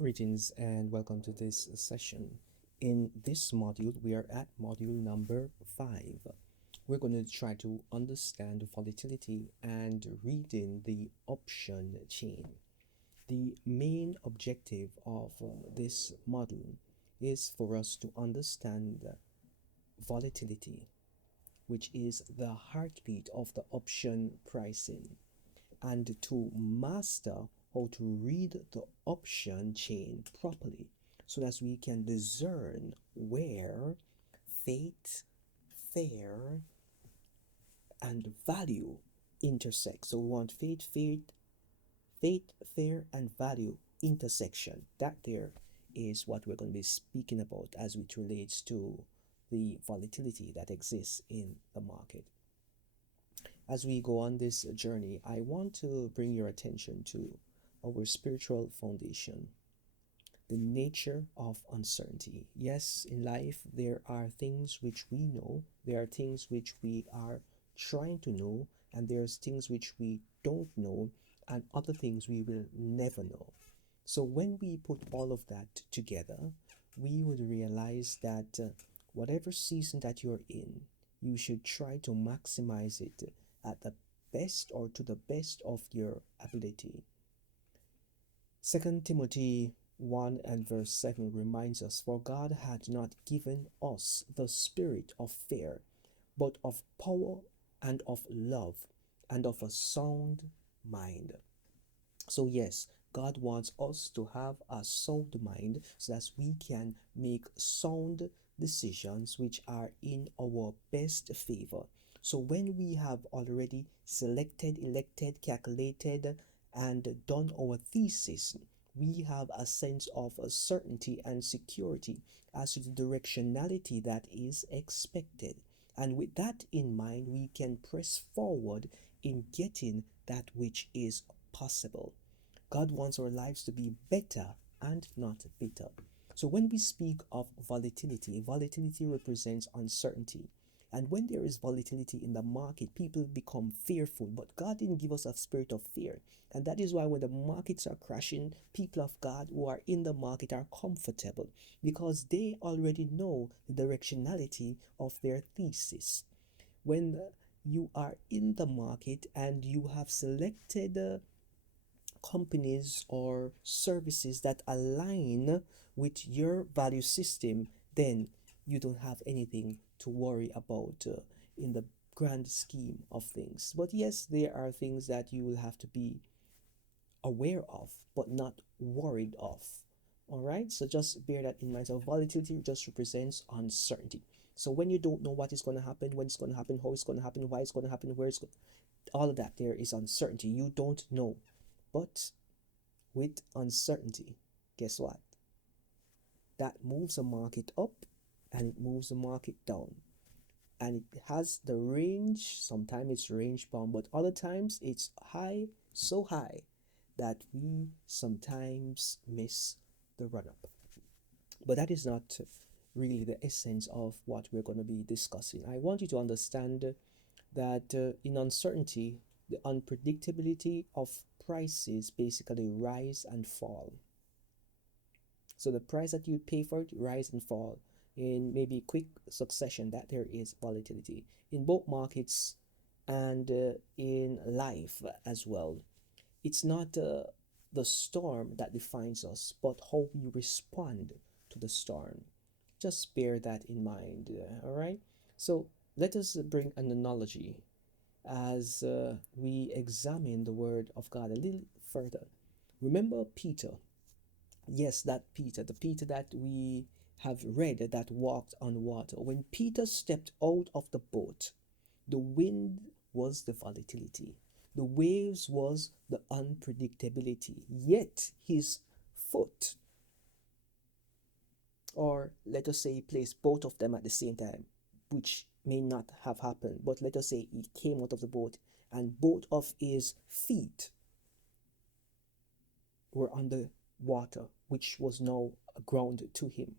Greetings and welcome to this session. In this module, we are at module number 5. We're going to try to understand volatility and reading the option chain. The main objective of this model is for us to understand volatility, which is the heartbeat of the option pricing, and to master how to read the option chain properly so that we can discern where fate, fair, and value intersect. So we want fate, fair, and value intersection. That there is what we're going to be speaking about as it relates to the volatility that exists in the market. As we go on this journey, I want to bring your attention to our spiritual foundation, the nature of uncertainty. Yes, in life, there are things which we know, there are things which we are trying to know, and there's things which we don't know, and other things we will never know. So when we put all of that together, we would realize that whatever season that you're in, you should try to maximize it at the best or to the best of your ability. 2 Timothy 1 and verse 7 reminds us, "For God had not given us the spirit of fear, but of power and of love and of a sound mind." So, yes, God wants us to have a sound mind so that we can make sound decisions which are in our best favor. So, when we have already selected, elected, calculated, and done our thesis, we have a sense of certainty and security as to the directionality that is expected. And with that in mind, we can press forward in getting that which is possible. God wants our lives to be better and not bitter. So when we speak of volatility, volatility represents uncertainty. And when there is volatility in the market, people become fearful. But God didn't give us a spirit of fear. And that is why when the markets are crashing, people of God who are in the market are comfortable because they already know the directionality of their thesis. When you are in the market and you have selected companies or services that align with your value system, then you don't have anything to worry about in the grand scheme of things. But yes, there are things that you will have to be aware of, but not worried of. All right, so just bear that in mind. So volatility just represents uncertainty. So when you don't know what is going to happen, when it's going to happen, how it's going to happen, why it's going to happen, where it's going, all of that there is uncertainty. You don't know. But with uncertainty, guess what? That moves the market up and it moves the market down. And it has the range, sometimes it's range bound, but other times it's high, so high that we sometimes miss the run up. But that is not really the essence of what we're going to be discussing. I want you to understand that in uncertainty, the unpredictability of prices basically rise and fall. So the price that you pay for it rise and fall in maybe quick succession. That there is volatility in both markets and in life as well. It's not the storm that defines us, but how we respond to the storm. Just bear that in mind. All right. So let us bring an analogy as we examine the Word of God a little further. Remember Peter. Yes, that Peter, the Peter that we have read that walked on water. When Peter stepped out of the boat, the wind was the volatility, the waves was the unpredictability. Yet his foot, or let us say he placed both of them at the same time, which may not have happened, but let us say he came out of the boat and both of his feet were on the water, which was now ground to him.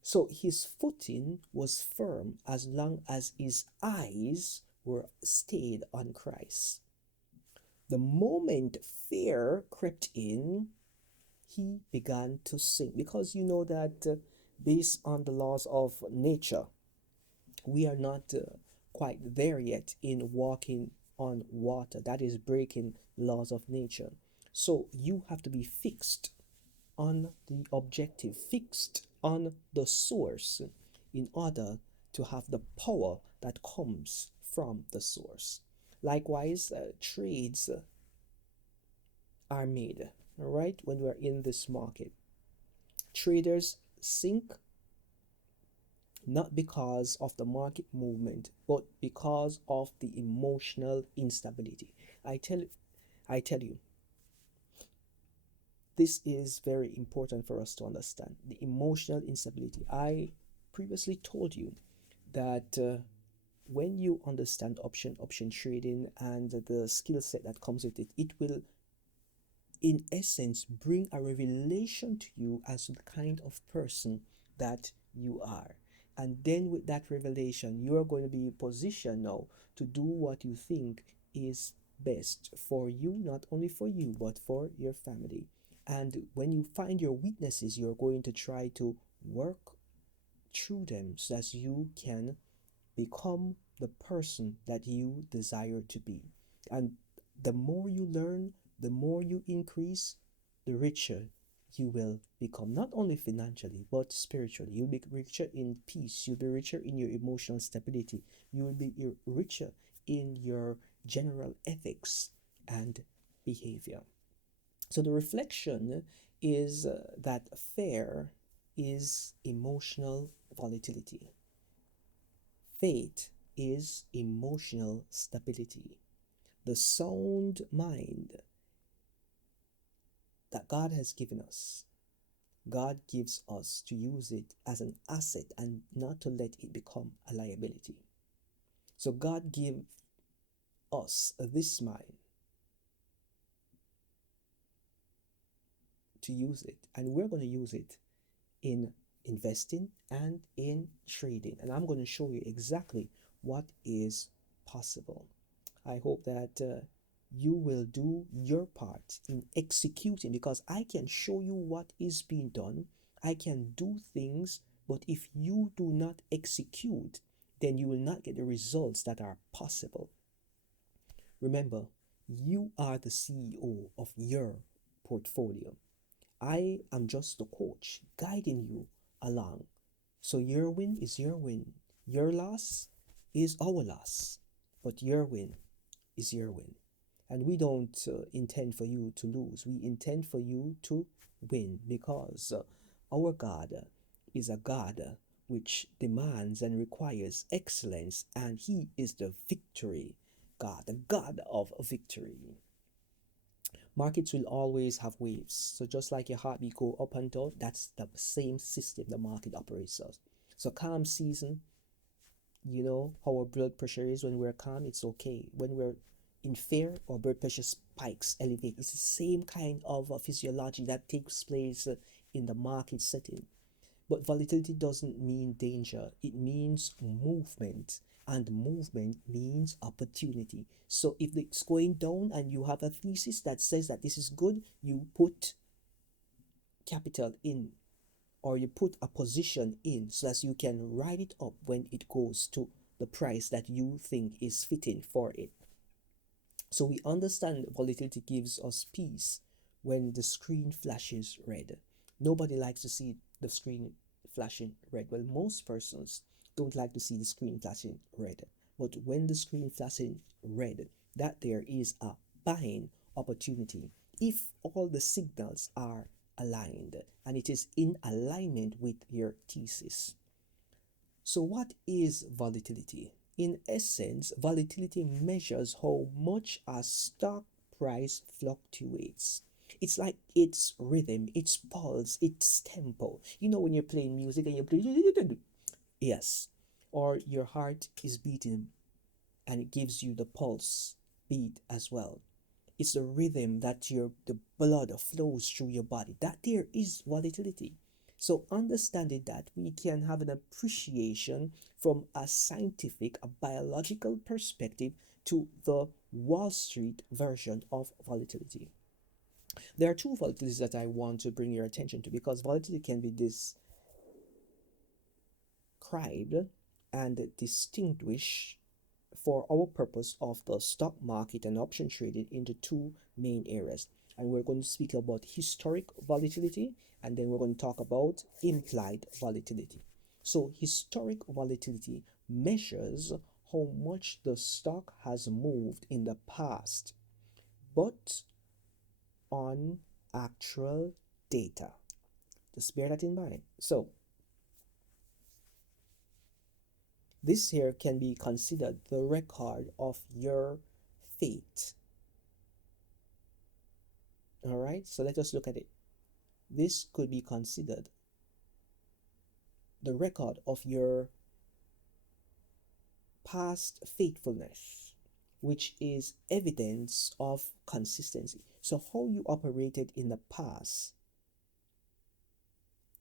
So his footing was firm as long as his eyes were stayed on Christ. The moment fear crept in, he began to sink, because you know that based on the laws of nature, we are not quite there yet in walking on water. That is breaking laws of nature. So you have to be fixed on the objective, fixed on the source, in order to have the power that comes from the source. Likewise, trades are made, all right, when we're in this market. Traders sink not because of the market movement, but because of the emotional instability. I tell, I tell you, this is very important for us to understand. The emotional instability. I previously told you that when you understand option trading and the skill set that comes with it, it will in essence bring a revelation to you as the kind of person that you are. And then with that revelation, you are going to be in position now to do what you think is best for you, not only for you, but for your family. And when you find your weaknesses, you're going to try to work through them so that you can become the person that you desire to be. And the more you learn, the more you increase, the richer you will become, not only financially but spiritually. You'll be richer in peace, you'll be richer in your emotional stability, you will be richer in your general ethics and behavior. So the reflection is that fear is emotional volatility. Faith is emotional stability. The sound mind that God has given us, God gives us to use it as an asset and not to let it become a liability. So God gives us this mind to use it, and we're going to use it in investing and in trading. And I'm going to show you exactly what is possible. I hope that you will do your part in executing, because I can show you what is being done. I can do things, but if you do not execute, then you will not get the results that are possible. Remember, you are the CEO of your portfolio. I am just the coach guiding you along. So your win is your win. Your loss is our loss. But your win is your win. And we don't intend for you to lose. We intend for you to win, because our God is a God which demands and requires excellence, and He is the victory God, the God of victory. Markets will always have waves. So just like your heartbeat go up and down, that's the same system the market operates on. So calm season, you know how our blood pressure is. When we're calm, it's okay. When we're in fear, our blood pressure spikes, elevate. It's the same kind of physiology that takes place in the market setting. But volatility doesn't mean danger, it means movement, and movement means opportunity. So if it's going down and you have a thesis that says that this is good, you put capital in, or you put a position in, so that you can ride it up when it goes to the price that you think is fitting for it. So we understand volatility gives us peace when the screen flashes red. Nobody likes to see the screen flashing red. Well, most persons don't like to see the screen flashing red. But when the screen flashing red, that there is a buying opportunity if all the signals are aligned and it is in alignment with your thesis. So what is volatility? In essence, volatility measures how much a stock price fluctuates. It's like its rhythm, its pulse, its tempo. You know when you're playing music and you play, yes, or your heart is beating and it gives you the pulse beat as well. It's the rhythm that the blood flows through your body. That there is volatility. So understanding that, we can have an appreciation from a scientific, a biological perspective to the Wall Street version of volatility. There are two volatilities that I want to bring your attention to, because volatility can be described and distinguished for our purpose of the stock market and option trading into two main areas. And we're going to speak about historic volatility, and then we're going to talk about implied volatility. So historic volatility measures how much the stock has moved in the past, but on actual data. Just bear that in mind. So this here can be considered the record of your fate. All right, so let us look at it. This could be considered the record of your past faithfulness, which is evidence of consistency. So how you operated in the past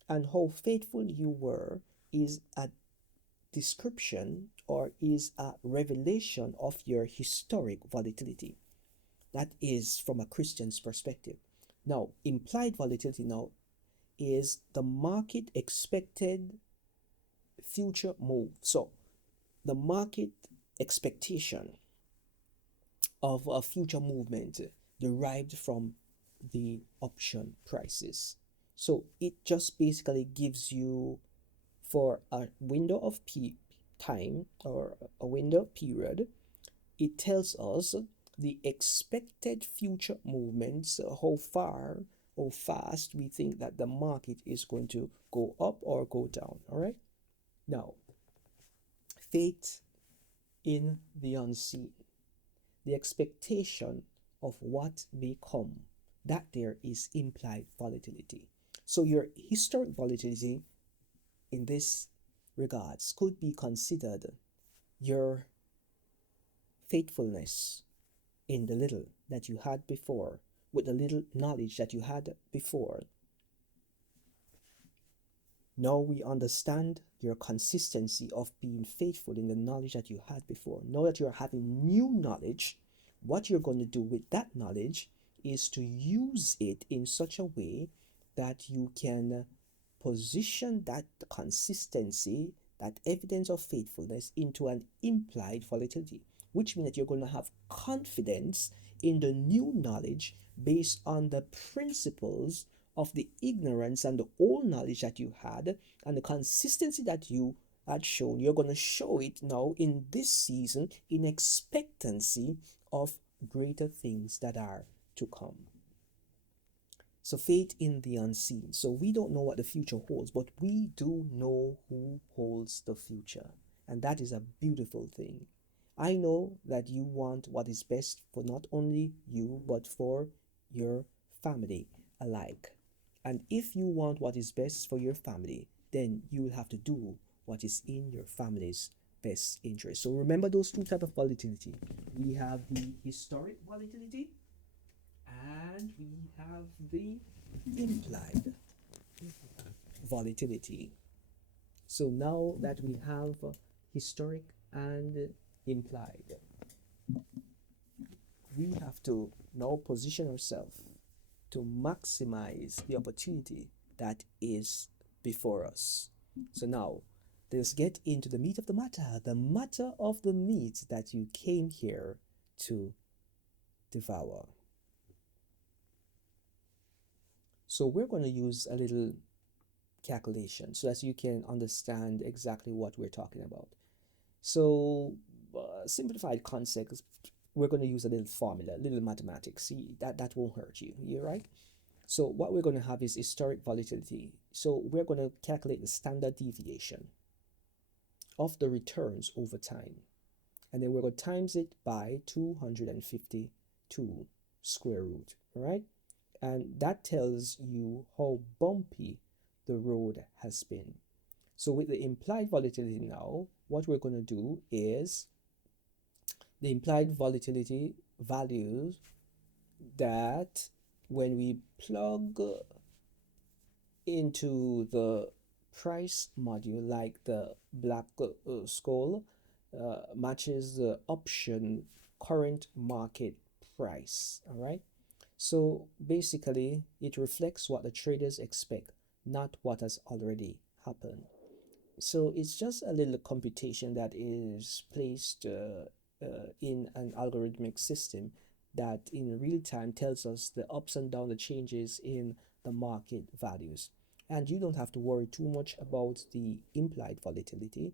and how faithful you were is a description, or is a revelation of your historic volatility. That is from a Christian's perspective. Now, implied volatility now is the market expected future move. So the market expectation of a future movement derived from the option prices. So it just basically gives you, for a window of time, or a window period, it tells us the expected future movements, how far or fast we think that the market is going to go up or go down. All right, now faith in the unseen, the expectation of what may come, that there is implied volatility. So your historic volatility in this regards could be considered your faithfulness in the little that you had before, with the little knowledge that you had before. Now we understand your consistency of being faithful in the knowledge that you had before. Now that you're having new knowledge, what you're going to do with that knowledge is to use it in such a way that you can position that consistency, that evidence of faithfulness, into an implied volatility, which means that you're going to have confidence in the new knowledge based on the principles of the ignorance and the old knowledge that you had, and the consistency that you had shown. You're going to show it now in this season in expectancy of greater things that are to come. So faith in the unseen. So we don't know what the future holds, but we do know who holds the future. And that is a beautiful thing. I know that you want what is best for not only you, but for your family alike. And if you want what is best for your family, then you will have to do what is in your family's best interest. So remember those two types of volatility. We have the historic volatility, and we have the implied volatility. So now that we have historic and implied, we have to now position ourselves to maximize the opportunity that is before us. So now let's get into the meat of the matter of the meat that you came here to devour. So we're going to use a little calculation so that you can understand exactly what we're talking about. So simplified concepts, we're going to use a little formula, a little mathematics. See, that won't hurt you. You're right. So what we're going to have is historic volatility. So we're going to calculate the standard deviation of the returns over time, and then we're going to times it by 252 square root. All right, and that tells you how bumpy the road has been. So with the implied volatility now, what we're going to do is the implied volatility values that when we plug into the price module, like the black skull matches the option current market price. All right, So basically, it reflects what the traders expect, not what has already happened. So it's just a little computation that is placed in an algorithmic system that in real time tells us the ups and downs, the changes in the market values. And you don't have to worry too much about the implied volatility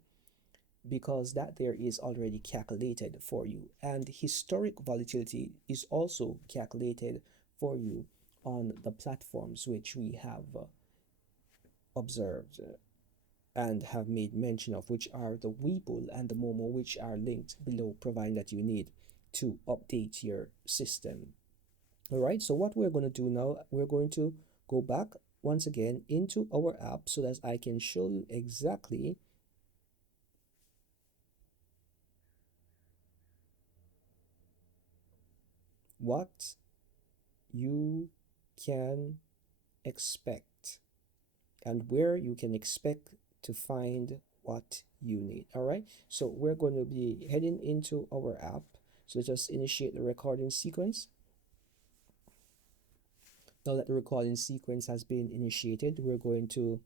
because that there is already calculated for you. And historic volatility is also calculated for you on the platforms which we have observed and have made mention of, which are the Webull and the Moomooo, which are linked below, providing that you need to update your system. All right, so what we're going to do now, we're going to go back once again into our app so that I can show you exactly what you can expect and where you can expect to find what you need. All right, so we're going to be heading into our app. So just initiate the recording sequence. Now that the recording sequence has been initiated, we're going to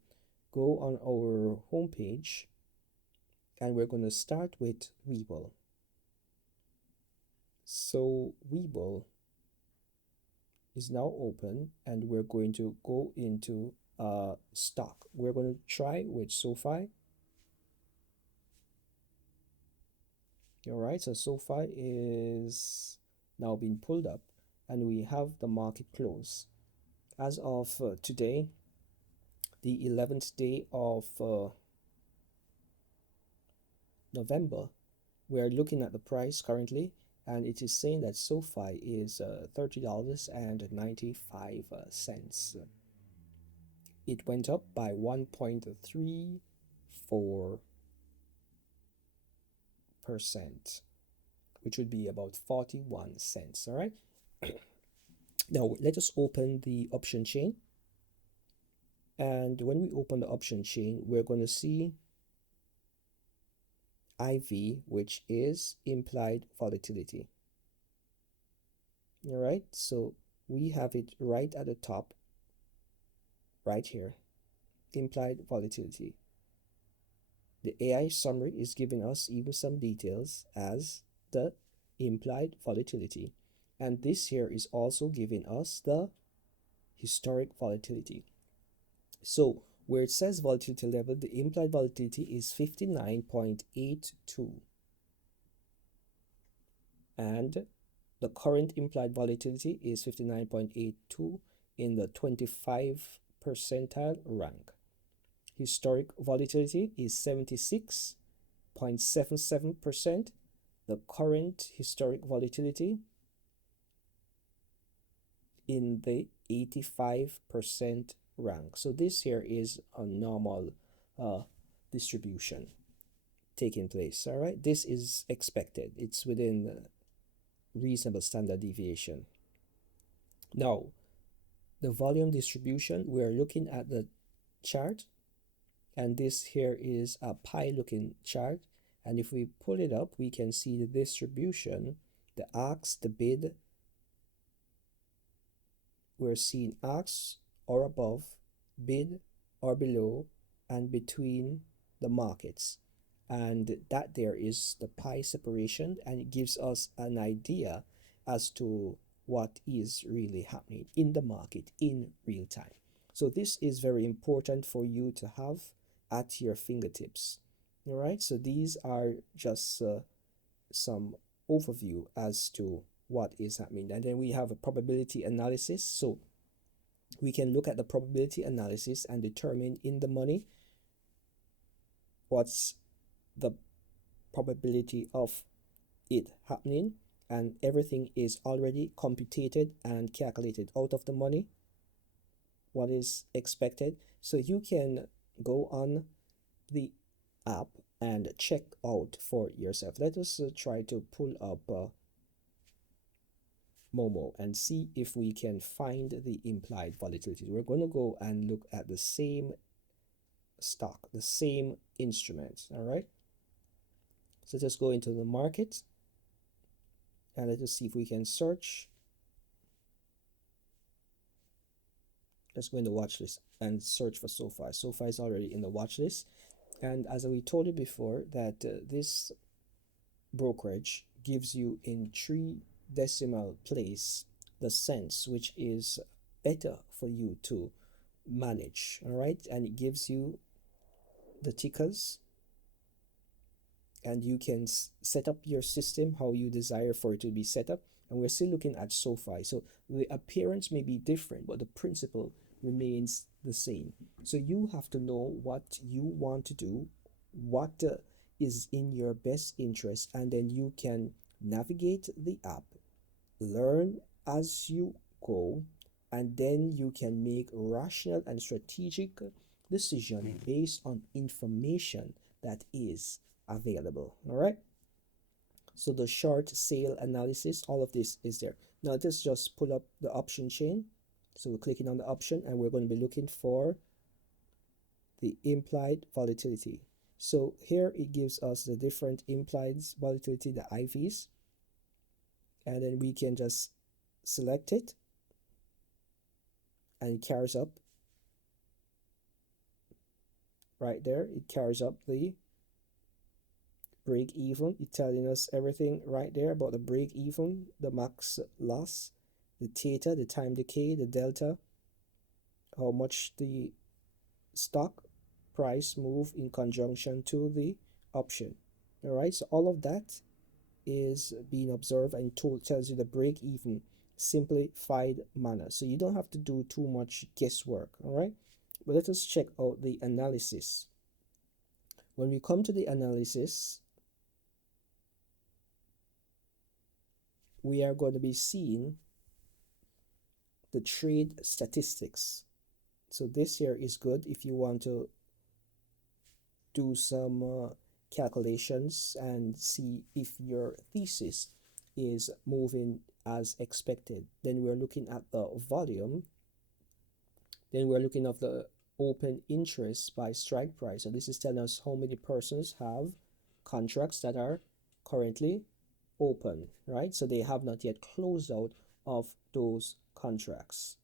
go on our home page and we're going to start with Webull. So Webull is now open and we're going to go into stock. We're going to try with SoFi. All right, so SoFi is now being pulled up and we have the market close. As of today, the 11th day of November, we are looking at the price currently and it is saying that SoFi is $30.95. It went up by 1.34%, which would be about 41 cents. All right. Now let us open the option chain. And when we open the option chain, we're going to see IV, which is implied volatility. All right, so we have it right at the top, right here, implied volatility. The AI summary is giving us even some details as the implied volatility. And this here is also giving us the historic volatility. So where it says volatility level, the implied volatility is 59.82. And the current implied volatility is 59.82 in the 25 percentile rank. Historic volatility is 76.77%. The current historic volatility in the 85% rank. So this here is a normal distribution taking place. All right, this is expected. It's within reasonable standard deviation. Now, the volume distribution, we're looking at the chart, and this here is a pie looking chart, and if we pull it up, we can see the distribution, the ask, the bid. We're seeing ask or above, bid or below, and between the markets. And that there is the pie separation, and it gives us an idea as to what is really happening in the market in real time. So this is very important for you to have at your fingertips. All right, so these are just some overview as to what is happening. And then we have a probability analysis. So we can look at the probability analysis and determine in the money what's the probability of it happening, and everything is already computed and calculated out of the money what is expected. So you can go on the app and check out for yourself. Let us try to pull up Moomooo and see if we can find the implied volatility. We're going to go and look at the same stock, the same instruments. All right, so let's go into the market and let us see if we can search Let's go in the watch list and search for SoFi. SoFi is already in the watch list. And as we told you before, that this brokerage gives you in 3 decimal place the cents, which is better for you to manage. All right. And it gives you the tickers, and you can set up your system how you desire for it to be set up. And we're still looking at SoFi. So the appearance may be different, but the principle remains the same. So you have to know what you want to do, what is in your best interest, and then you can navigate the app, learn as you go, and then you can make rational and strategic decision based on information that is available. All right. So the short sale analysis, all of this is there. Now let's just pull up the option chain. So we're clicking on the option, and we're going to be looking for the implied volatility. So here it gives us the different implied volatility, the IVs, and then we can just select it, and it carries up right there. It carries up the break even. It's telling us everything right there about the break even, the max loss, the theta, the time decay, the delta, how much the stock price move in conjunction to the option. All right, so all of that is being observed and tells you the break even simplified manner. So you don't have to do too much guesswork. All right, but let us check out the analysis. When we come to the analysis, we are going to be seeing the trade statistics. So this here is good if you want to do some calculations and see if your thesis is moving as expected. Then we're looking at the volume. Then we're looking at the open interest by strike price. So this is telling us how many persons have contracts that are currently open, right? So they have not yet closed out of those contracts.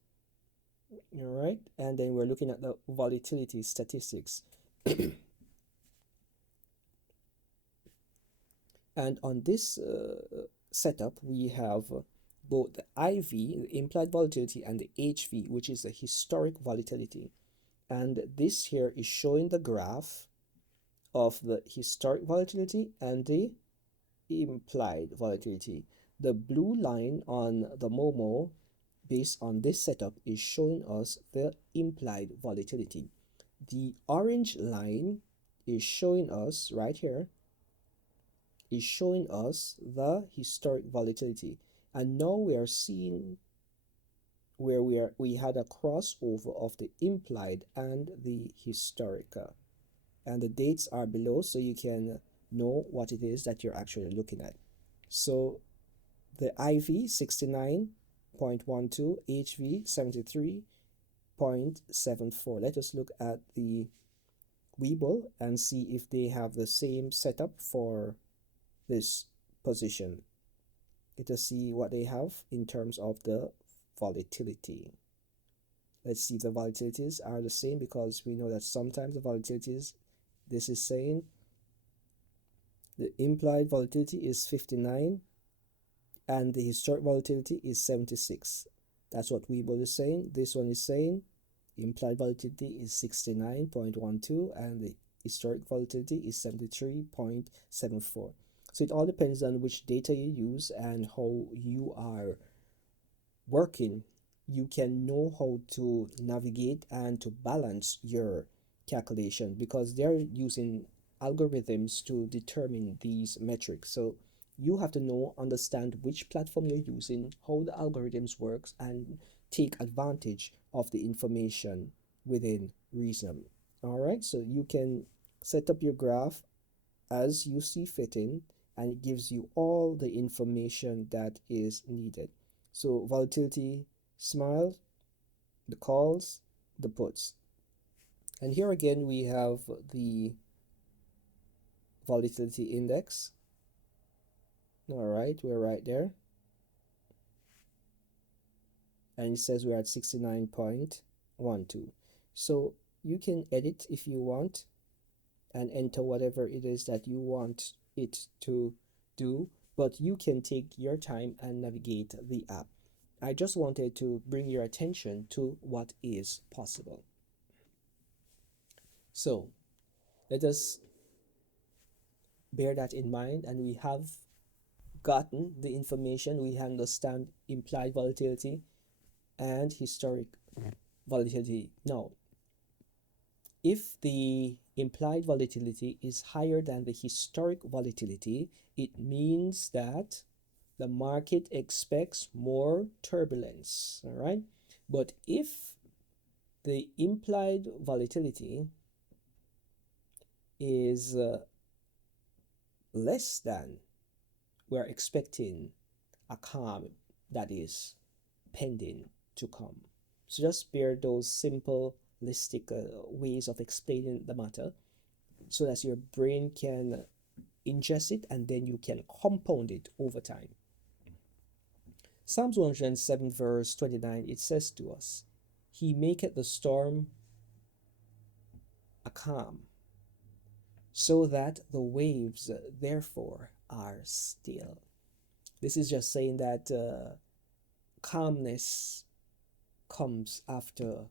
All right, and then we're looking at the volatility statistics. And on this setup, we have both the IV, the implied volatility, and the HV, which is the historic volatility. And this here is showing the graph of the historic volatility and the implied volatility. The blue line on the Moomooo based on this setup is showing us the implied volatility. The orange line is showing us right here, is showing us the historic volatility. And now we are seeing where we had a crossover of the implied and the historical. And the dates are below, so you can know what it is that you're actually looking at. So the IV 69.12, HV 73.74. Let us look at the Webull and see if they have the same setup for this position. Let us see what they have in terms of the volatility. Let's see if the volatilities are the same, because we know that sometimes the volatilities, this is saying the implied volatility is 59 and the historic volatility is 76. That's what Webull is saying. This one is saying implied volatility is 69.12 and the historic volatility is 73.74. So it all depends on which data you use and how you are working. You can know how to navigate and to balance your calculation, because they're using algorithms to determine these metrics. So you have to know, understand which platform you're using, how the algorithms works, and take advantage of the information within reason. All right, so you can set up your graph as you see fitting, and it gives you all the information that is needed. So volatility, smile, the calls, the puts. And here again we have the volatility index. All right, we're right there. And it says we're at 69 point. 1 2. So you can edit if you want and enter whatever it is that you want it to do, but you can take your time and navigate the app. I just wanted to bring your attention to what is possible. So let us bear that in mind, and we have gotten the information. We understand implied volatility and historic volatility. Now, if the implied volatility is higher than the historic volatility, it means that the market expects more turbulence, all right? But if the implied volatility is less than, we're expecting a calm that is pending to come. So just bear those simplistic ways of explaining the matter so that your brain can ingest it and then you can compound it over time. Psalms 107 verse 29, it says to us, He maketh the storm a calm, so that the waves therefore are still. This is just saying that calmness comes after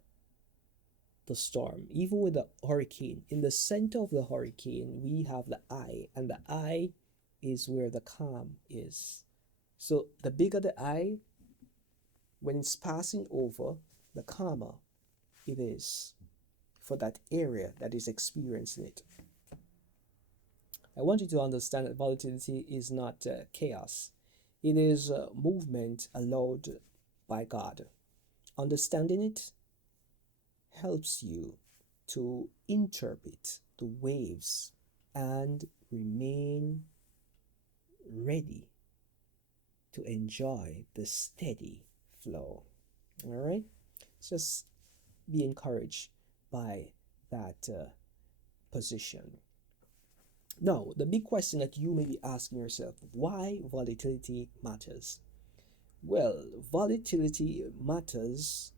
the storm. Even with the hurricane, in the center of the hurricane, we have the eye, and the eye is where the calm is. So the bigger the eye, when it's passing over, the calmer it is for that area that is experiencing it. I want you to understand that volatility is not chaos. It is movement allowed by God. Understanding it helps you to interpret the waves and remain ready to enjoy the steady flow. All right? Just be encouraged by that position. Now, the big question that you may be asking yourself, why volatility matters? Well, volatility matters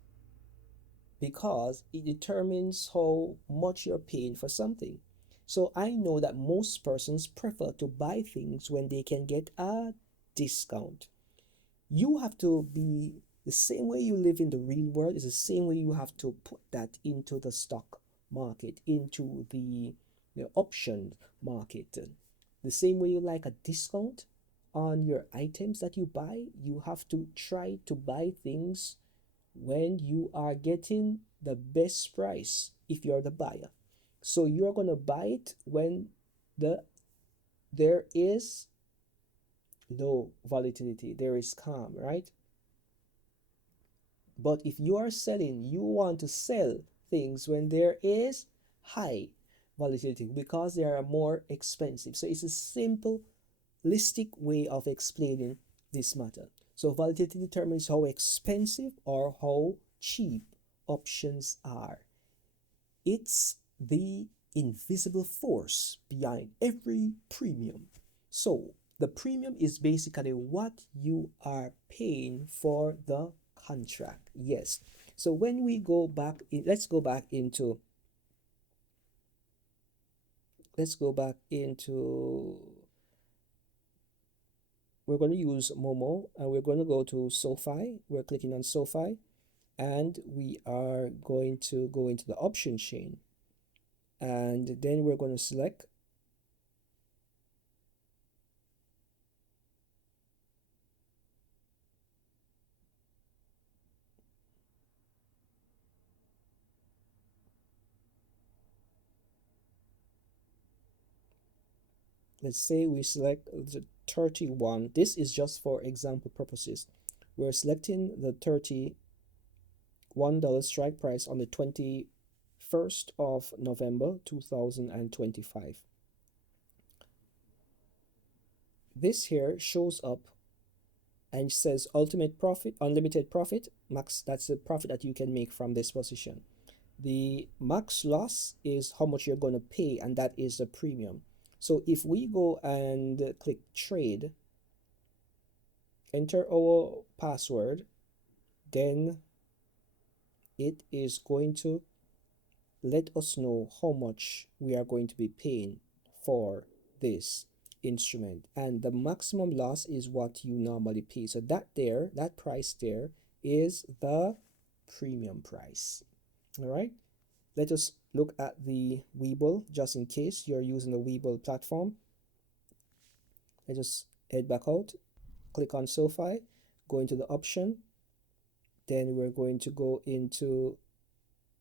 because it determines how much you're paying for something. So I know that most persons prefer to buy things when they can get a discount. You have to be the same way you live in the real world is the same way you have to put that into the stock market, into the option market. The same way you like a discount on your items that you buy, you have to try to buy things when you are getting the best price if you're the buyer. So you're going to buy it when there is low volatility, there is calm, right? But if you are selling, you want to sell things when there is high volatility because they are more expensive. So it's a simplistic way of explaining this matter. So volatility determines how expensive or how cheap options are. It's the invisible force behind every premium. So the premium is basically what you are paying for the contract. Yes. So when we go back, let's go back into we're going to use Moomooo, and we're going to go to SoFi. We're clicking on SoFi, and we are going to go into the option chain, and then we're going to select let's say we select the 31. This is just for example purposes. We're selecting the $31 strike price on the 21st of November 2025. This here shows up and says ultimate profit, unlimited profit, max. That's the profit that you can make from this position. The max loss is how much you're going to pay, and that is the premium. So if we go and click trade, enter our password, then it is going to let us know how much we are going to be paying for this instrument, and the maximum loss is what you normally pay. So that price there is the premium price. All right, let us look at the Webull just in case you're using the Webull platform. Let us head back out, click on SoFi, go into the option, then we're going to go into,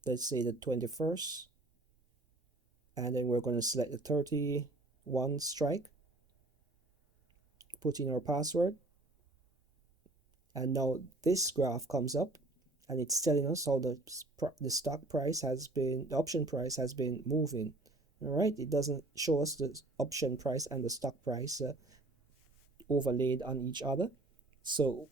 let's say, the 21st, and then we're going to select the 31 strike, put in our password, and now this graph comes up and it's telling us how the stock price has been, the option price has been moving. All right, it doesn't show us the option price and the stock price overlaid on each other. So,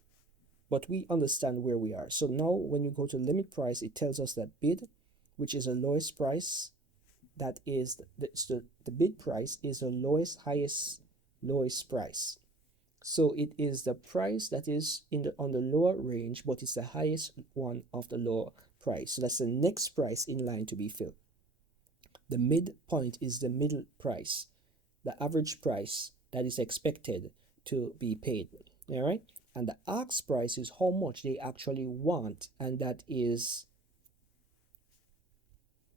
but we understand where we are. So now when you go to limit price, it tells us that bid, which is the lowest price, that is the bid price is the lowest price. So it is the price that is on the lower range, but it's the highest one of the lower price. So that's the next price in line to be filled. The midpoint is the middle price, the average price that is expected to be paid. All right, and the ask price is how much they actually want, and that is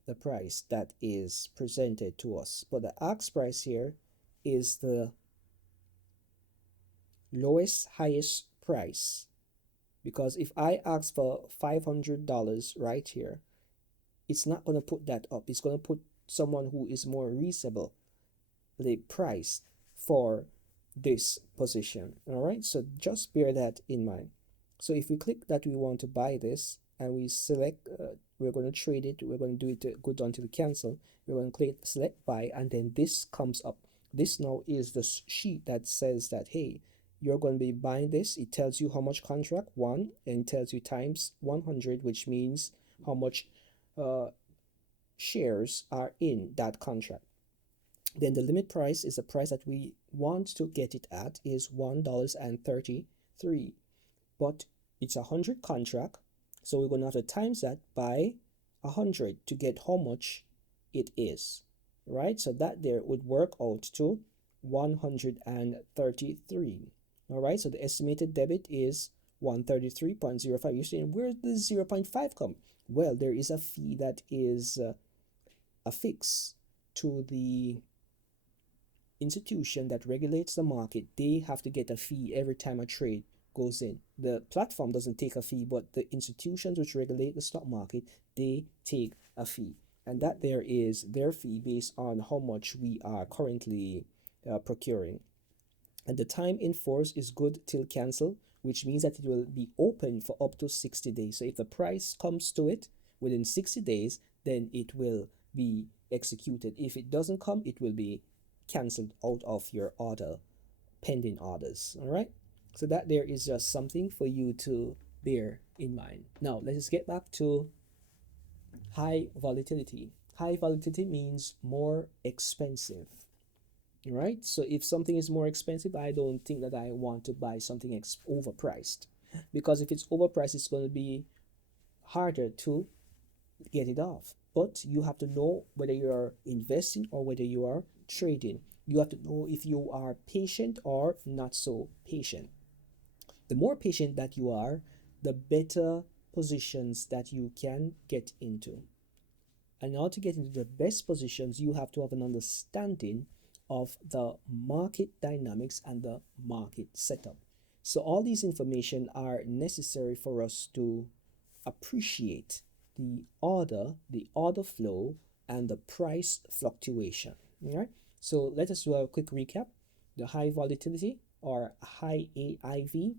the price that is presented to us. But the ask price here is the lowest highest price, because if I ask for $500 right here, it's not going to put that up. It's going to put someone who is more reasonable the price for this position. All right, so just bear that in mind. So if we click that we want to buy this and we select, we're going to trade it, we're going to do it good until cancel, we're going to click select buy, and then this comes up. This now is the sheet that says that, hey, you're going to be buying this. It tells you how much contract, one, and tells you times 100, which means how much shares are in that contract. Then the limit price is the price that we want to get it at, is $1.33, but it's 100 contract, so we're going to have to times that by 100 to get how much it is, right? So that there would work out to 133. All right, so the estimated debit is 133.05. You're saying, where does 0.5 come? Well, there is a fee that is affixed to the institution that regulates the market. They have to get a fee every time a trade goes in. The platform doesn't take a fee, but the institutions which regulate the stock market, they take a fee. And that there is their fee based on how much we are currently procuring. And the time in force is good till cancel, which means that it will be open for up to 60 days. So if the price comes to it within 60 days, then it will be executed. If it doesn't come, it will be canceled out of your order, pending orders. All right, so that there is just something for you to bear in mind. Now let's get back to high volatility. High volatility means more expensive. Right, so if something is more expensive, I don't think that I want to buy something overpriced, because if it's overpriced, it's going to be harder to get it off. But you have to know whether you are investing or whether you are trading. You have to know if you are patient or not so patient. The more patient that you are, the better positions that you can get into. And in order to get into the best positions, you have to have an understanding of the market dynamics and the market setup. So all these information are necessary for us to appreciate the order flow, and the price fluctuation. All right, so let us do a quick recap. The high volatility, or high AIV,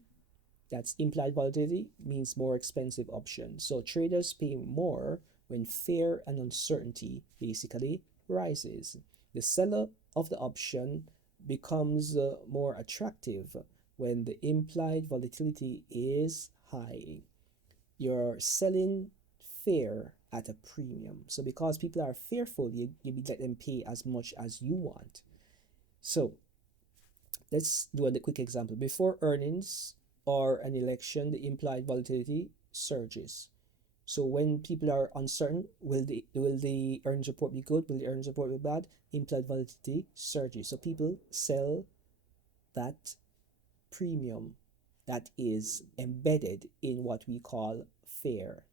that's implied volatility, means more expensive option. So traders pay more when fear and uncertainty basically rises. The seller of the option becomes more attractive when the implied volatility is high. You're selling fear at a premium. So because people are fearful, you let them pay as much as you want. So let's do a quick example. Before earnings or an election, the implied volatility surges. So when people are uncertain, will the earnings report be good? Will the earnings report be bad? Implied volatility surges. So people sell that premium that is embedded in what we call fear.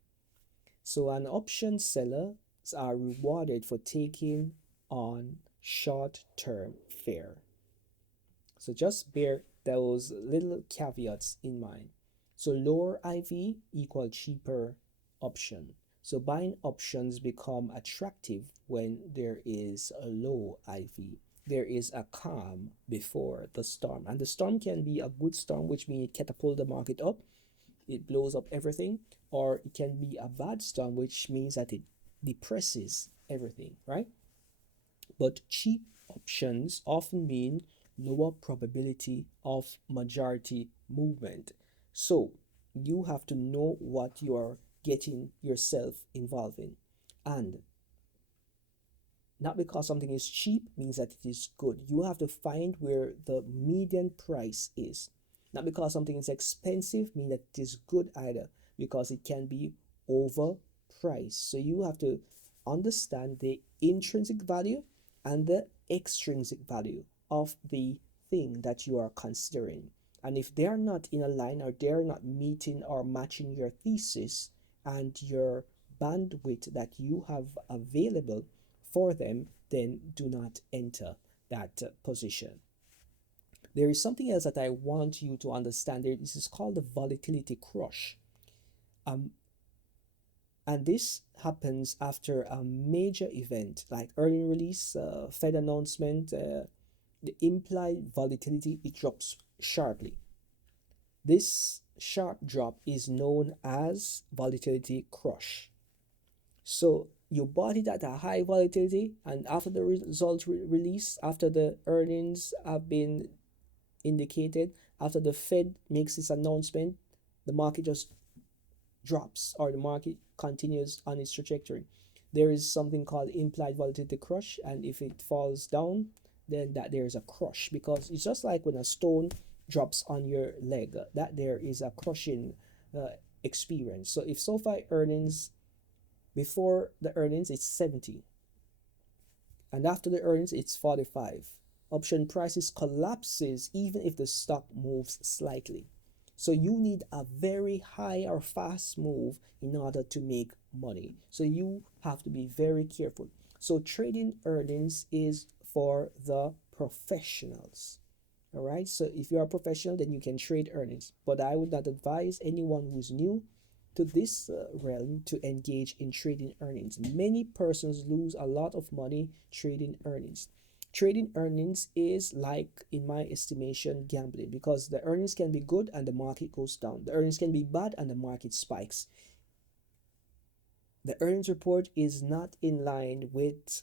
So an option sellers are rewarded for taking on short-term fear. So just bear those little caveats in mind. So lower IV equal cheaper option. So buying options become attractive when there is a low IV. There is a calm before the storm. And the storm can be a good storm, which means it catapult the market up, it blows up everything, or it can be a bad storm, which means that it depresses everything, right? But cheap options often mean lower probability of majority movement. So you have to know what you are getting yourself involved in. And not because something is cheap means that it is good. You have to find where the median price is. Not because something is expensive means that it is good either, because it can be overpriced. So you have to understand the intrinsic value and the extrinsic value of the thing that you are considering. And if they are not in a line, or they're not meeting or matching your thesis and your bandwidth that you have available for them, then do not enter that position. There is something else that I want you to understand. This is called the volatility crush. Um, and this happens after a major event like earning release, Fed announcement, the implied volatility, it drops sharply. This sharp drop is known as volatility crush. So you bought it at a high volatility, and after the results release, after the earnings have been indicated, after the Fed makes its announcement, the market just drops, or the market continues on its trajectory. There is something called implied volatility crush, and if it falls down, then that there is a crush, because it's just like when a stone drops on your leg, that there is a crushing experience. So if SoFi earnings, before the earnings it's 70, and after the earnings it's 45, option prices collapses even if the stock moves slightly. So you need a very high or fast move in order to make money. So you have to be very careful. So trading earnings is for the professionals. All right. So if you're a professional, then you can trade earnings. But I would not advise anyone who's new to this realm to engage in trading earnings. Many persons lose a lot of money trading earnings. Trading earnings is like, in my estimation, gambling, because the earnings can be good and the market goes down. The earnings can be bad and the market spikes. The earnings report is not in line with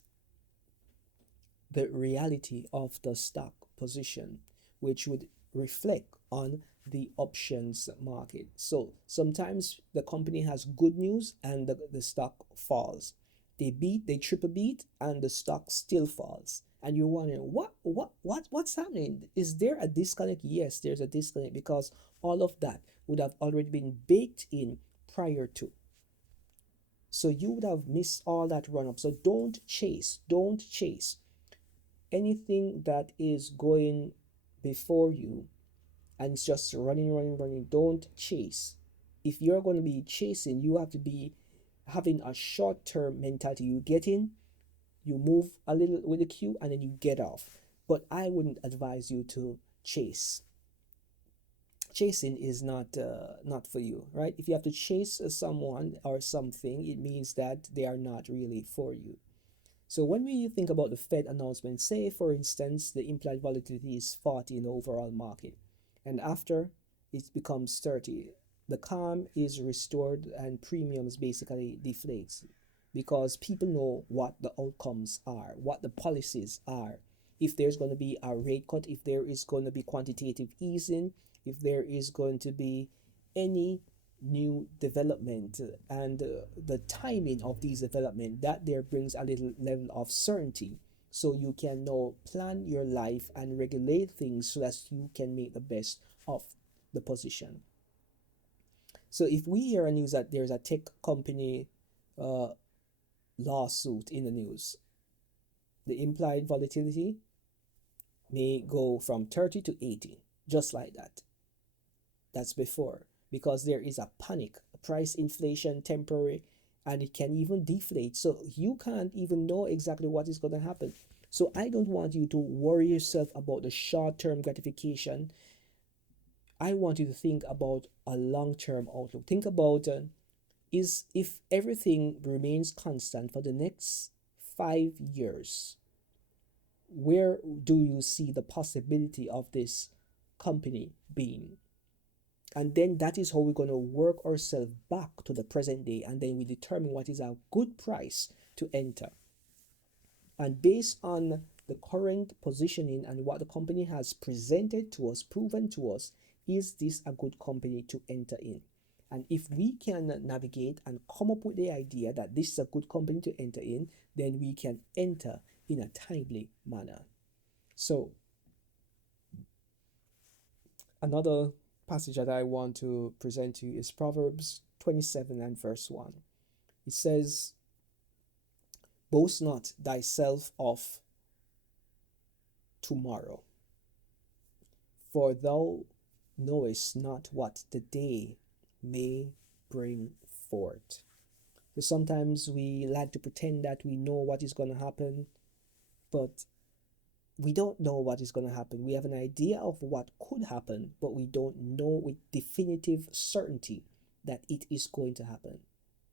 the reality of the stock position, which would reflect on the options market. So sometimes the company has good news and the stock falls. They triple beat and the stock still falls. And you're wondering, what's happening? Is there a disconnect? Yes, there's a disconnect, because all of that would have already been baked in prior to. So you would have missed all that run up. So don't chase anything that is going before you and it's just running. Don't chase. If you're going to be chasing, you have to be having a short-term mentality. You get in, you move a little with the queue, and then you get off. But I wouldn't advise you to chase. Chasing is not for you, right? If you have to chase someone or something, it means that they are not really for you. So when we think about the Fed announcement, say for instance the implied volatility is 40 in the overall market, and after it becomes 30, the calm is restored and premiums basically deflates, because people know what the outcomes are, what the policies are. If there's going to be a rate cut, if there is going to be quantitative easing, if there is going to be any new development, and the timing of these development, that there brings a little level of certainty, so you can now plan your life and regulate things so that you can make the best of the position. So if we hear a news that there's a tech company uh, lawsuit in the news, the implied volatility may go from 30 to 80, just like that. That's before, because there is a panic, price inflation temporary, and it can even deflate. So you can't even know exactly what is going to happen. So I don't want you to worry yourself about the short-term gratification. I want you to think about a long-term outlook. Think about is if everything remains constant for the next 5 years, where do you see the possibility of this company being? And then that is how we're going to work ourselves back to the present day, and then we determine what is a good price to enter. And based on the current positioning and what the company has presented to us, proven to us, is this a good company to enter in? And if we can navigate and come up with the idea that this is a good company to enter in, then we can enter in a timely manner. So another passage that I want to present to you is Proverbs 27 and verse 1. It says, "Boast not thyself of tomorrow, for thou knowest not what the day may bring forth." So sometimes we like to pretend that we know what is going to happen, but we don't know what is going to happen. We have an idea of what could happen, but we don't know with definitive certainty that it is going to happen.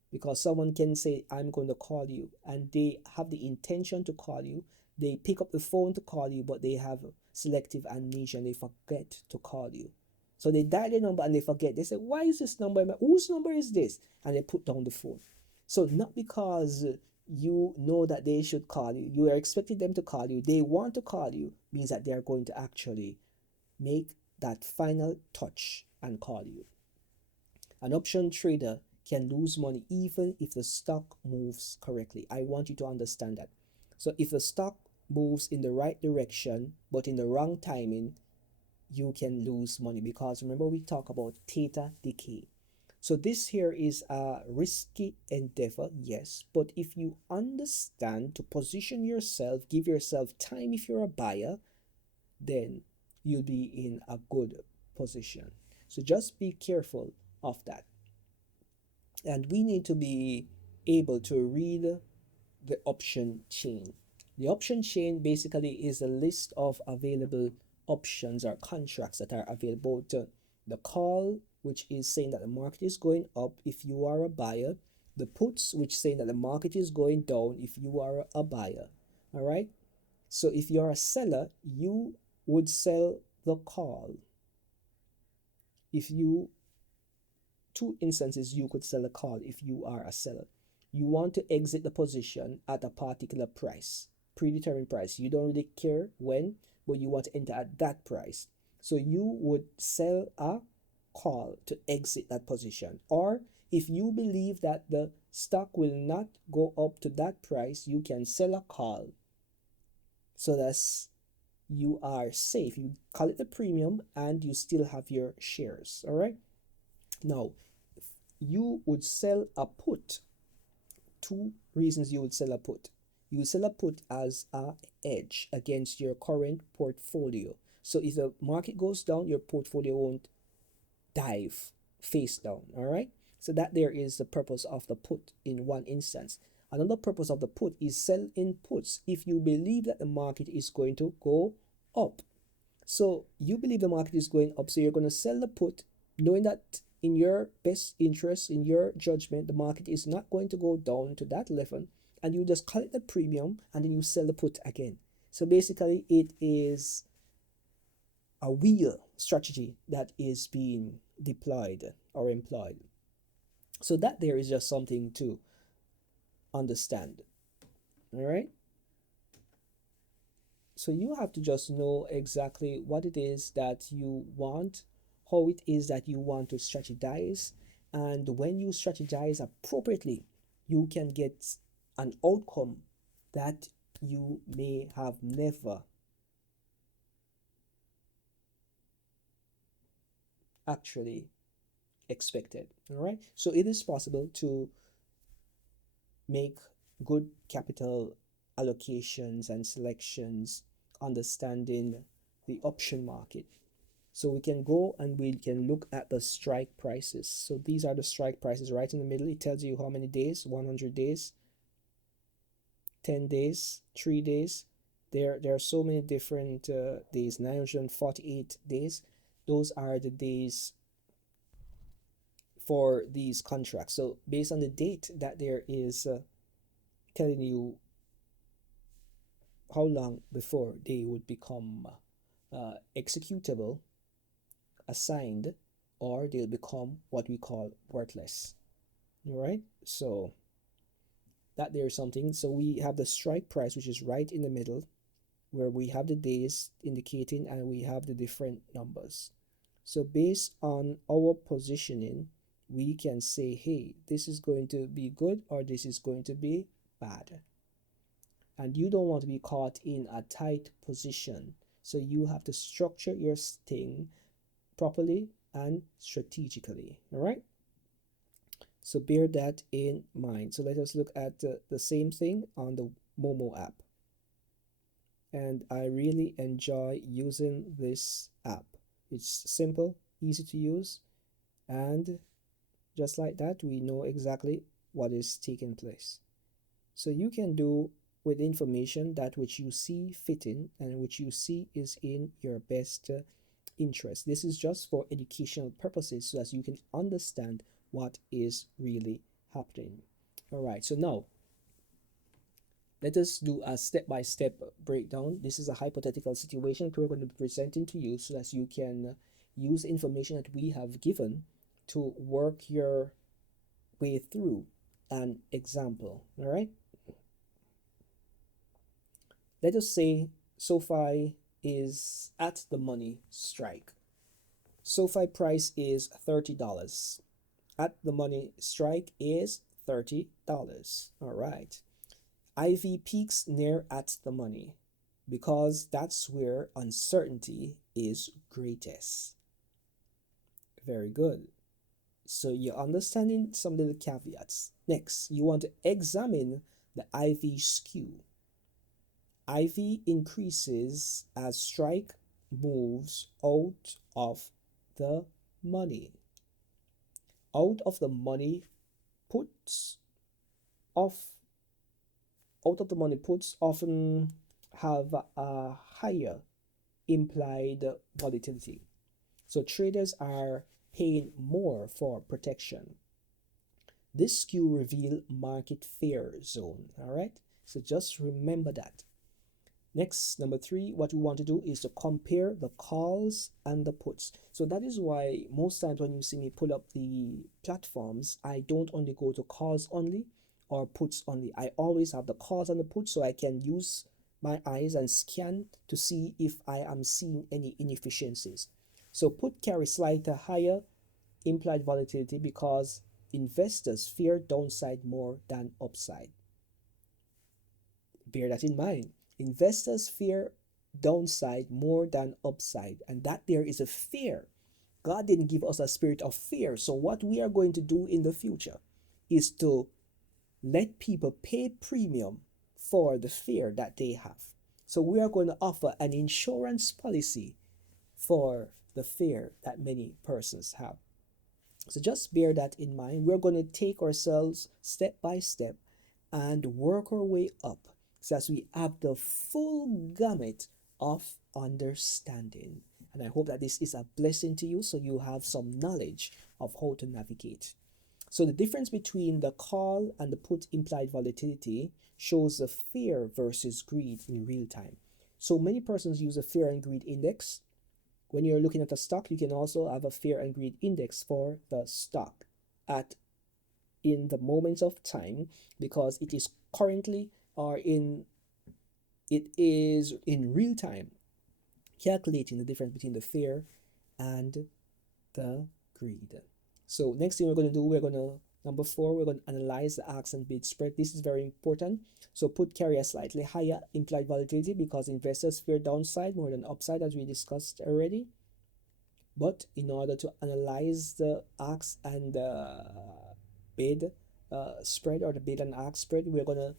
Because someone can say, "I'm going to call you," and they have the intention to call you. They pick up the phone to call you, but they have selective amnesia and they forget to call you. So they dial the number and they forget. They say, "Why is this number? Whose number is this?" And they put down the phone. So not because you know that they should call you, you are expecting them to call you, they want to call you, means that they are going to actually make that final touch and call you. An option trader can lose money even if the stock moves correctly. I want you to understand that. So if the stock moves in the right direction but in the wrong timing, you can lose money, because remember we talk about theta decay. So this here is a risky endeavor, yes, but if you understand to position yourself, give yourself time if you're a buyer, then you'll be in a good position. So just be careful of that. And we need to be able to read the option chain. The option chain basically is a list of available options or contracts that are available to the call, which is saying that the market is going up if you are a buyer, the puts, which saying that the market is going down if you are a buyer. All right. So if you're a seller, you would sell the call. If you, two instances, you could sell a call if you are a seller. You want to exit the position at a particular price, predetermined price. You don't really care when, but you want to enter at that price. So you would sell a call to exit that position. Or if you believe that the stock will not go up to that price, you can sell a call so that you are safe. You call it the premium and you still have your shares. All right. Now, you would sell a put. Two reasons you would sell a put. You would sell a put as a edge against your current portfolio. So if the market goes down, your portfolio won't dive face down. All right. So that there is the purpose of the put in one instance. Another purpose of the put is sell in puts if you believe that the market is going to go up. So you believe the market is going up, so you're going to sell the put knowing that in your best interest, in your judgment, the market is not going to go down to that level, and you just collect the premium and then you sell the put again. So basically it is a wheel strategy that is being deployed or employed. So that there is just something to understand. All right. So you have to just know exactly what it is that you want, how it is that you want to strategize, and when you strategize appropriately, you can get an outcome that you may have never actually expected. All right, so it is possible to make good capital allocations and selections understanding the option market. So we can go and we can look at the strike prices. So these are the strike prices right in the middle. It tells you how many days: 100 days, 10 days, 3 days. There are so many different days. 948 days. Those are the days for these contracts. So based on the date that there is telling you how long before they would become executable, assigned, or they'll become what we call worthless. All right, so that there's something. So we have the strike price, which is right in the middle, where we have the days indicating and we have the different numbers. So based on our positioning, we can say, hey, this is going to be good or this is going to be bad. And you don't want to be caught in a tight position. So you have to structure your thing properly and strategically. All right. So bear that in mind. So let us look at the same thing on the Moomooo app. And I really enjoy using this app. It's simple, easy to use, and just like that, we know exactly what is taking place. So you can do with information that which you see fitting and which you see is in your best interest. This is just for educational purposes so that you can understand what is really happening. All right, so now let us do a step-by-step breakdown. This is a hypothetical situation that we're going to be presenting to you so that you can use information that we have given to work your way through an example. All right. Let us say SoFi is at the money strike. SoFi price is $30. At the money strike is $30. All right. IV peaks near at the money because that's where uncertainty is greatest. Very good. So you're understanding some little caveats. Next, you want to examine the IV skew. IV increases as strike moves out of the money. Out of the money puts often have a higher implied volatility. So traders are paying more for protection. This skew reveal market fear zone. All right, so just remember that. Next, number 3, what we want to do is to compare the calls and the puts. So that is why most times when you see me pull up the platforms, I don't only go to calls only or puts only. I always have the calls and the puts so I can use my eyes and scan to see if I am seeing any inefficiencies. So put carry slightly higher implied volatility because investors fear downside more than upside. Bear that in mind. Investors fear downside more than upside, and that there is a fear. God didn't give us a spirit of fear. So what we are going to do in the future is to let people pay premium for the fear that they have. So we are going to offer an insurance policy for the fear that many persons have. So just bear that in mind. We're going to take ourselves step by step and work our way up so as we have the full gamut of understanding. And I hope that this is a blessing to you so you have some knowledge of how to navigate. So the difference between the call and the put implied volatility shows the fear versus greed in real time. So many persons use a fear and greed index. When you're looking at a stock, you can also have a fear and greed index for the stock in the moments of time because it is currently it is in real time calculating the difference between the fear and the greed. So next thing we're going to do, number 4, we're going to analyze the ask and bid spread. This is very important. So put carry a slightly higher implied volatility because investors fear downside more than upside, as we discussed already. But in order to analyze the ask and bid spread, or the bid and ask spread, we're gonna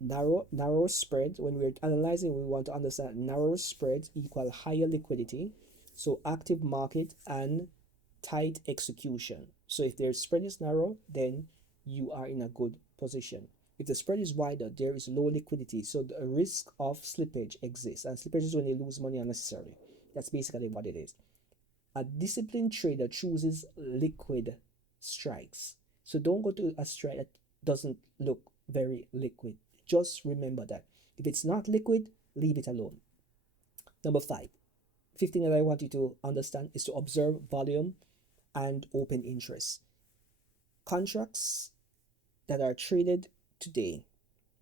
narrow spread. When we're analyzing, we want to understand narrow spread equal higher liquidity, so active market and tight execution. So if their spread is narrow, then you are in a good position. If the spread is wider, there is low liquidity, so the risk of slippage exists, and slippage is when you lose money unnecessarily. That's basically what it is. A disciplined trader chooses liquid strikes. So don't go to a strike that doesn't look very liquid. Just remember that. If it's not liquid, leave it alone. Number five, fifth thing that I want you to understand is to observe volume and open interest. Contracts that are traded today,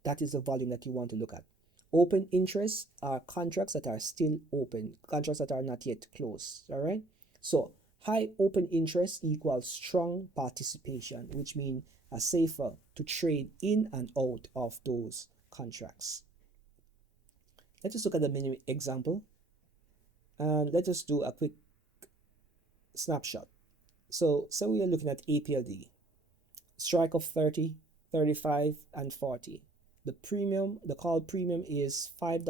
that is the volume that you want to look at. Open interest are contracts that are still open, contracts that are not yet closed. All right. So high open interest equals strong participation, which means a safer to trade in and out of those contracts. Let us look at the mini example, and let us do a quick snapshot. So we are looking at APLD, strike of 30, 35, and 40. The premium, the call premium is $5,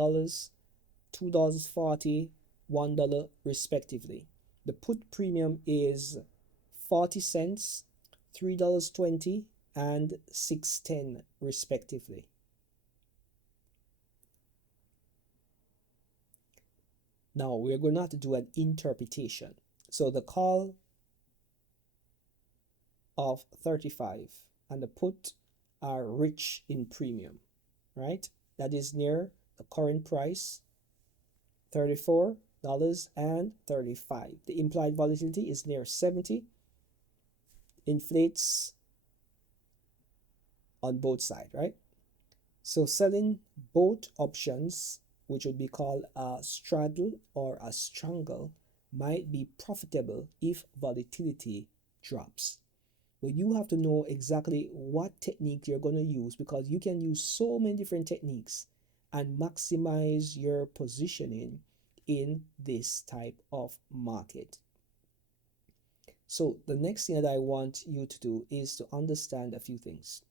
$2.40, $1 respectively. The put premium is 40 cents, $3.20, and $6.10 respectively. Now we're going to have to do an interpretation. So the call of 35 and the put are rich in premium, right? That is near the current price, $34.35. The implied volatility is near 70, inflates on both sides, right? So selling both options, which would be called a straddle or a strangle, might be profitable if volatility drops. But you have to know exactly what technique you're going to use, because you can use so many different techniques and maximize your positioning in this type of market. So the next thing that I want you to do is to understand a few things.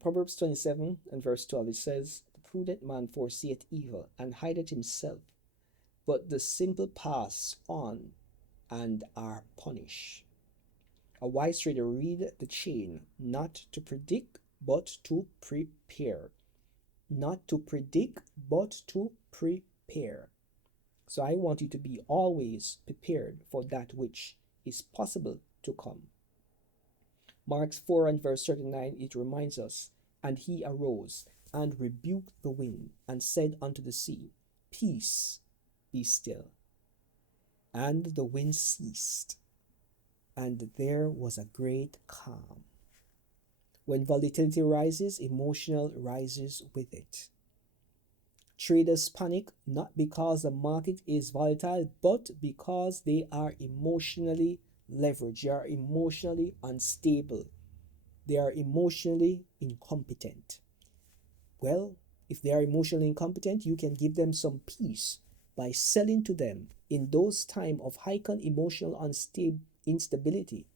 Proverbs 27 and verse 12, it says, "The prudent man foreseeth evil and hideth himself, but the simple pass on and are punished." A wise trader read the chain, not to predict, but to prepare. Not to predict, but to prepare. So I want you to be always prepared for that which is possible to come. Mark 4 and verse 39, it reminds us, "And he arose and rebuked the wind and said unto the sea, Peace, be still. And the wind ceased, and there was a great calm." When volatility rises, emotional rises with it. Traders panic not because the market is volatile, but because they are emotionally leveraged. They are emotionally unstable. They are emotionally incompetent. Well, if they are emotionally incompetent, you can give them some peace by selling to them in those times of heightened emotional instability,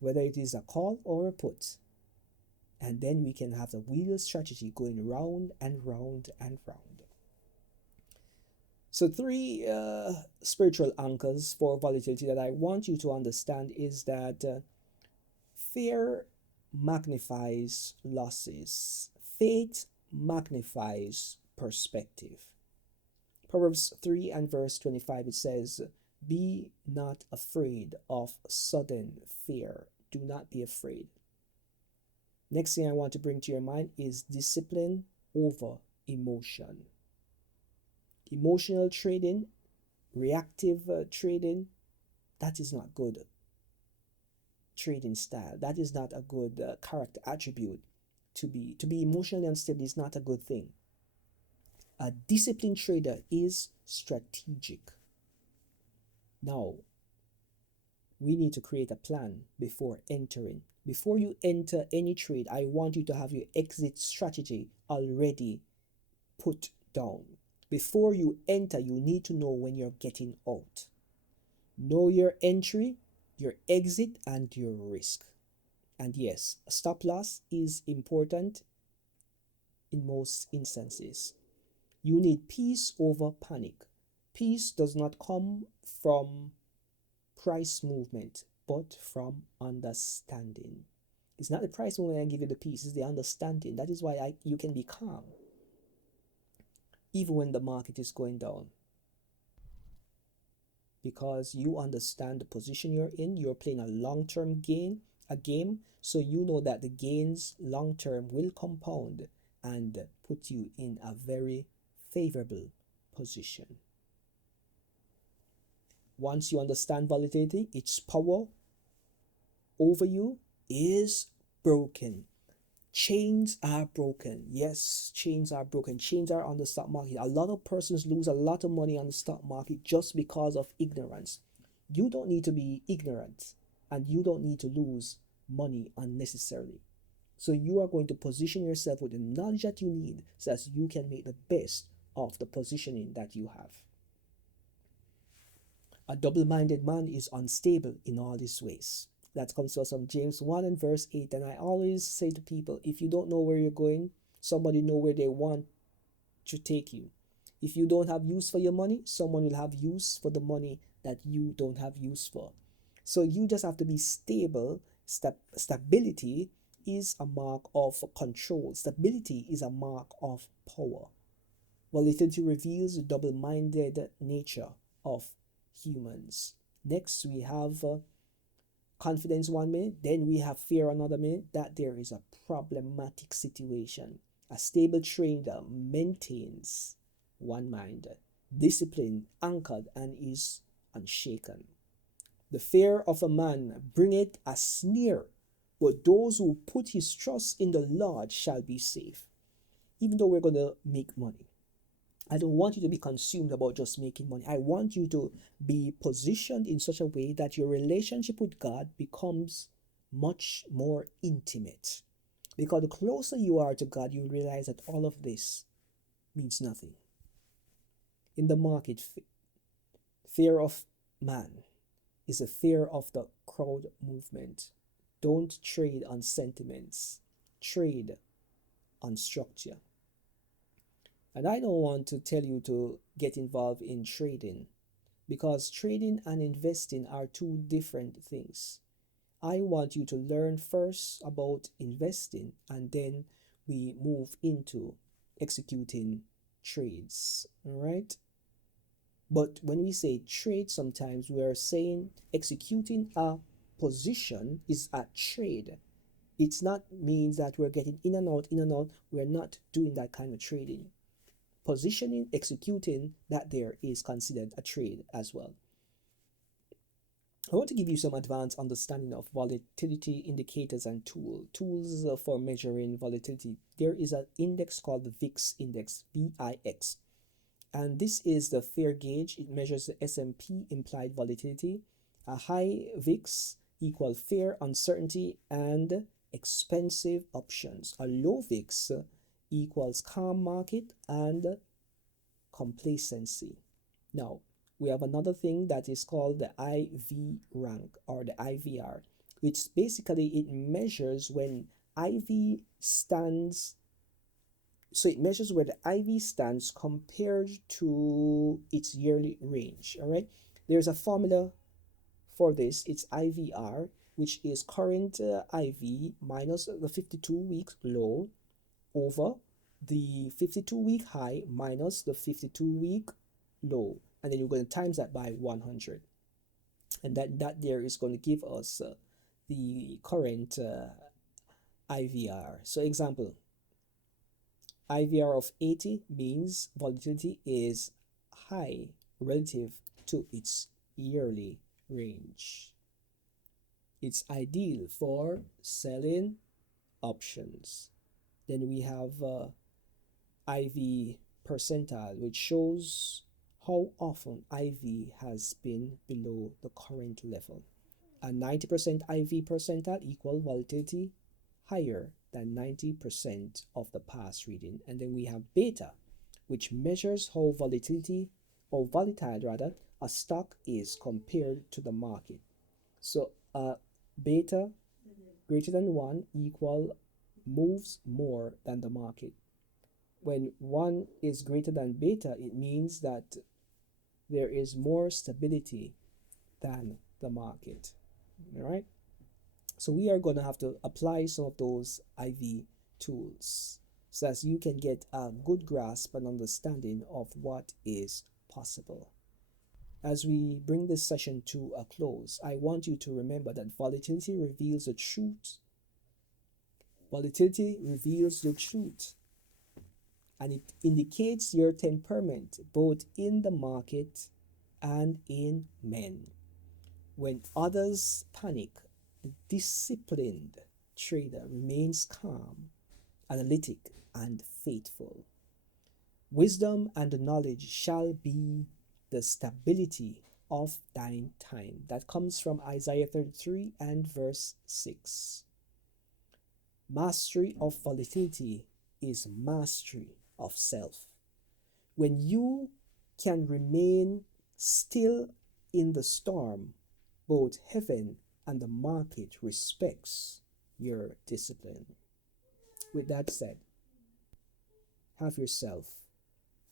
whether it is a call or a put. And then we can have the wheel strategy going round and round and round. So three spiritual anchors for volatility that I want you to understand is that fear magnifies losses. Faith magnifies perspective. Proverbs 3 and verse 25, it says, "Be not afraid of sudden fear." Do not be afraid. Next thing I want to bring to your mind is discipline over emotion. Emotional trading, reactive trading, that is not good trading style. That is not a good character attribute. To be emotionally unstable is not a good thing. A disciplined trader is strategic. Now, we need to create a plan before entering. Before you enter any trade, I want you to have your exit strategy already put down. Before you enter, you need to know when you're getting out. Know your entry, your exit, and your risk. And yes, stop loss is important in most instances. You need peace over panic. Peace does not come from price movement, but from understanding. It's not the price movement that give you the peace, it's the understanding. That is why you can be calm even when the market is going down, because you understand the position you're in. You're playing a long-term game, so you know that the gains long-term will compound and put you in a very favorable position. Once you understand volatility, its power over you is broken. Chains are broken. Yes, chains are broken. Chains are on the stock market. A lot of persons lose a lot of money on the stock market just because of ignorance. You don't need to be ignorant, and you don't need to lose money unnecessarily. So you are going to position yourself with the knowledge that you need so that you can make the best of the positioning that you have. A double-minded man is unstable in all his ways. That comes to us from James 1 and verse 8. And I always say to people, if you don't know where you're going, somebody know where they want to take you. If you don't have use for your money, someone will have use for the money that you don't have use for. So you just have to be stable. Stability is a mark of control. Stability is a mark of power. Volatility reveals the double-minded nature of humans. Next, we have confidence 1 minute, then we have fear another minute, that there is a problematic situation. A stable trader maintains one mind, discipline, anchored, and is unshaken. The fear of a man bringeth a snare, but those who put his trust in the Lord shall be safe. Even though we're going to make money, I don't want you to be consumed about just making money. I want you to be positioned in such a way that your relationship with God becomes much more intimate. Because the closer you are to God, you realize that all of this means nothing. In the market, fear of man is a fear of the crowd movement. Don't trade on sentiments. Trade on structure. And I don't want to tell you to get involved in trading, because trading and investing are two different things. I want you to learn first about investing, and then we move into executing trades. All right? But when we say trade, sometimes we are saying executing a position is a trade. It's not means that we're getting in and out, in and out. We're not doing that kind of trading. Positioning, executing, that there is considered a trade as well. I want to give you some advanced understanding of volatility indicators and tools for measuring volatility. There is an index called the VIX index, VIX, and this is the fair gauge. It measures the S&P implied volatility. A high VIX equals fair uncertainty and expensive options. A low VIX equals calm market and complacency. Now, we have another thing that is called the IV rank, or the IVR, which basically it measures when IV stands. So it measures where the IV stands compared to its yearly range. All right, there's a formula for this. It's IVR, which is current IV minus the 52-week low over the 52-week high minus the 52-week low, and then you're going to times that by 100, and that there is going to give us the current IVR. So example, IVR of 80 means volatility is high relative to its yearly range. It's ideal for selling options. Then we have IV percentile, which shows how often IV has been below the current level. A 90% IV percentile equal volatility higher than 90% of the past reading. And then we have beta, which measures how volatility or volatile rather a stock is compared to the market. So beta greater than 1 equal moves more than the market. When 1 is greater than beta, it means that there is more stability than the market. All right. So we are going to have to apply some of those IV tools so that you can get a good grasp and understanding of what is possible. As we bring this session to a close, I want you to remember that volatility reveals the truth. Volatility reveals the truth, and it indicates your temperament both in the market and in men. When others panic, the disciplined trader remains calm, analytic, and faithful. Wisdom and knowledge shall be the stability of thine time. That comes from Isaiah 33 and verse 6. Mastery of volatility is mastery of self. When you can remain still in the storm, both heaven and the market respects your discipline. With that said, have yourself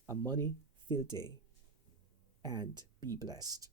a money-filled day and be blessed.